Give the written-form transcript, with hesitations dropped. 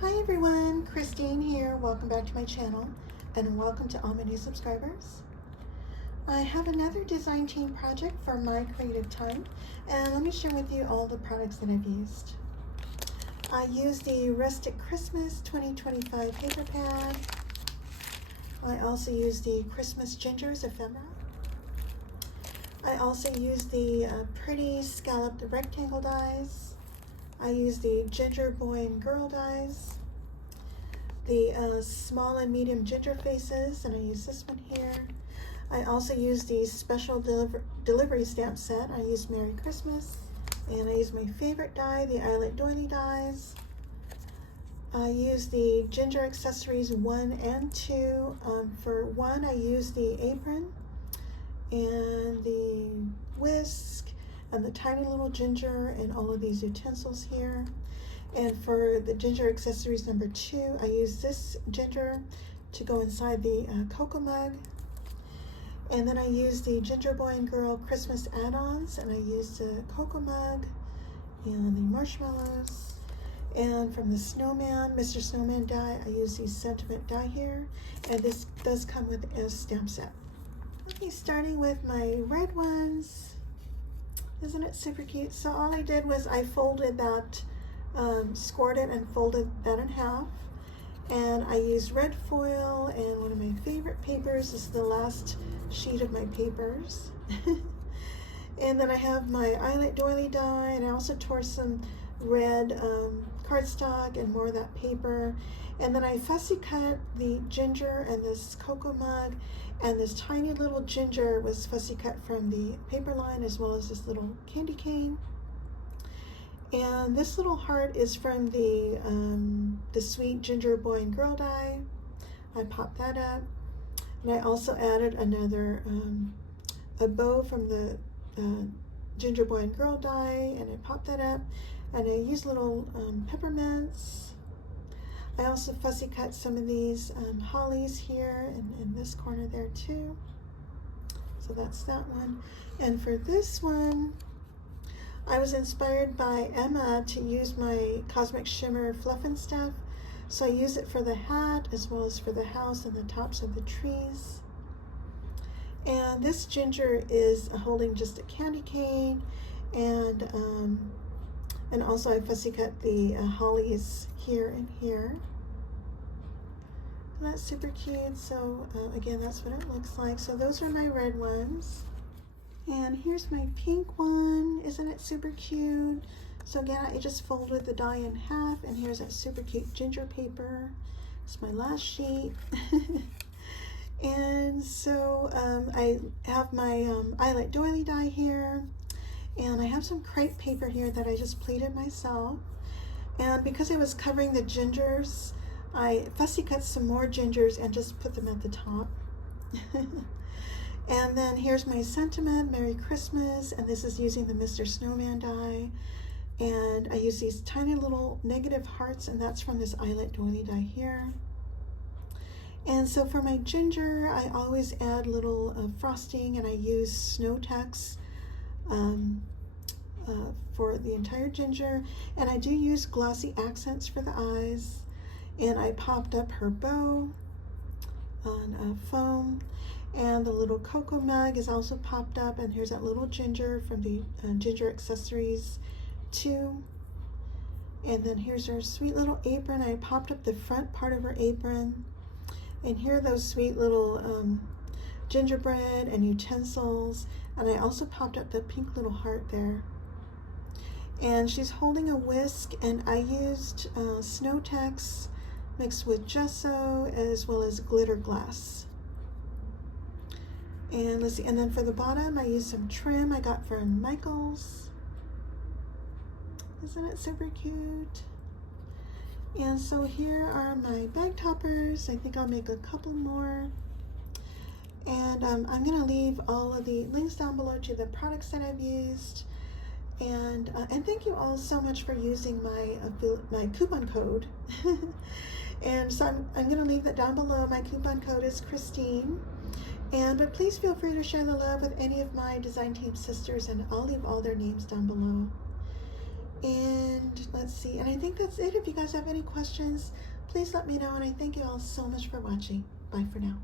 Hi everyone, Christine here. Welcome back to my channel and welcome to all my new subscribers. I have another design team project for my creative time, and let me share with you all the products that I've used. I used the Rustic Christmas 2025 Paper Pack. I also used the Christmas Gingers Ephemera. I also used the pretty Scallop rectangle dies. I used the Ginger Boy and Girl dies, the small and medium ginger faces, and I used this one here. I also used the special delivery stamp set. I used Merry Christmas, and I used my favorite die, the Eyelet Doily Dies. I used the Ginger Accessories 1 and 2. For 1, I used the apron and the whisk and the tiny little ginger and all of these utensils here. And for the Ginger Accessories number 2, I used this ginger to go inside the cocoa mug. And then I used the Ginger Boy and Girl Christmas add-ons, and I used the cocoa mug and the marshmallows. And from the Snowman, Mr. Snowman die, I used the sentiment die here, and this does come with a stamp set. Okay, starting with my red ones. Isn't it super cute? So all I did was I folded that, scored it and folded that in half. And I used red foil, and one of my favorite papers is the last sheet of my papers. And then I have my Eyelet Doily die, and I also tore some red cardstock and more of that paper. And then I fussy cut the ginger and this cocoa mug, and this tiny little ginger was fussy cut from the paper line, as well as this little candy cane. And this little heart is from the Sweet Ginger Boy and Girl die. I popped that up, and I also added another a bow from the Ginger Boy and Girl die, and I popped that up, and I used little peppermints. I also fussy cut some of these hollies here and in this corner there too. So that's that one. And for this one, I was inspired by Emma to use my Cosmic Shimmer Fluff and Stuff. So I use it for the hat as well as for the house and the tops of the trees. And this ginger is holding just a candy cane, and also I fussy cut the hollies here and here. And that's super cute. So again, that's what it looks like. So those are my red ones. And here's my pink one. Isn't it super cute? So again, I just folded the die in half, and here's that super cute ginger paper. It's my last sheet. And so I have my Eyelet Doily die here, and I have some crepe paper here that I just pleated myself. And because I was covering the gingers, I fussy cut some more gingers and just put them at the top. And then here's my sentiment, Merry Christmas, and this is using the Mr. Snowman die. And I use these tiny little negative hearts, and that's from this Eyelet Doily die here. And so for my ginger, I always add little frosting, and I use Snow Tex for the entire ginger. And I do use glossy accents for the eyes. And I popped up her bow on foam. And the little cocoa mug is also popped up, and here's that little ginger from the Ginger Accessories 2. And then here's her sweet little apron. I popped up the front part of her apron. And here are those sweet little gingerbread and utensils. And I also popped up the pink little heart there. And she's holding a whisk, and I used Snow Tex mixed with gesso as well as glitter glass. And let's see, and then for the bottom, I used some trim I got from Michael's. Isn't it super cute? And so here are my bag toppers. I think I'll make a couple more. And I'm gonna leave all of the links down below to the products that I've used. And thank you all so much for using my coupon code. And so I'm gonna leave that down below. My coupon code is Christine. But please feel free to share the love with any of my design team sisters, and I'll leave all their names down below. And let's see, and I think that's it. If you guys have any questions, please let me know, and I thank you all so much for watching. Bye for now.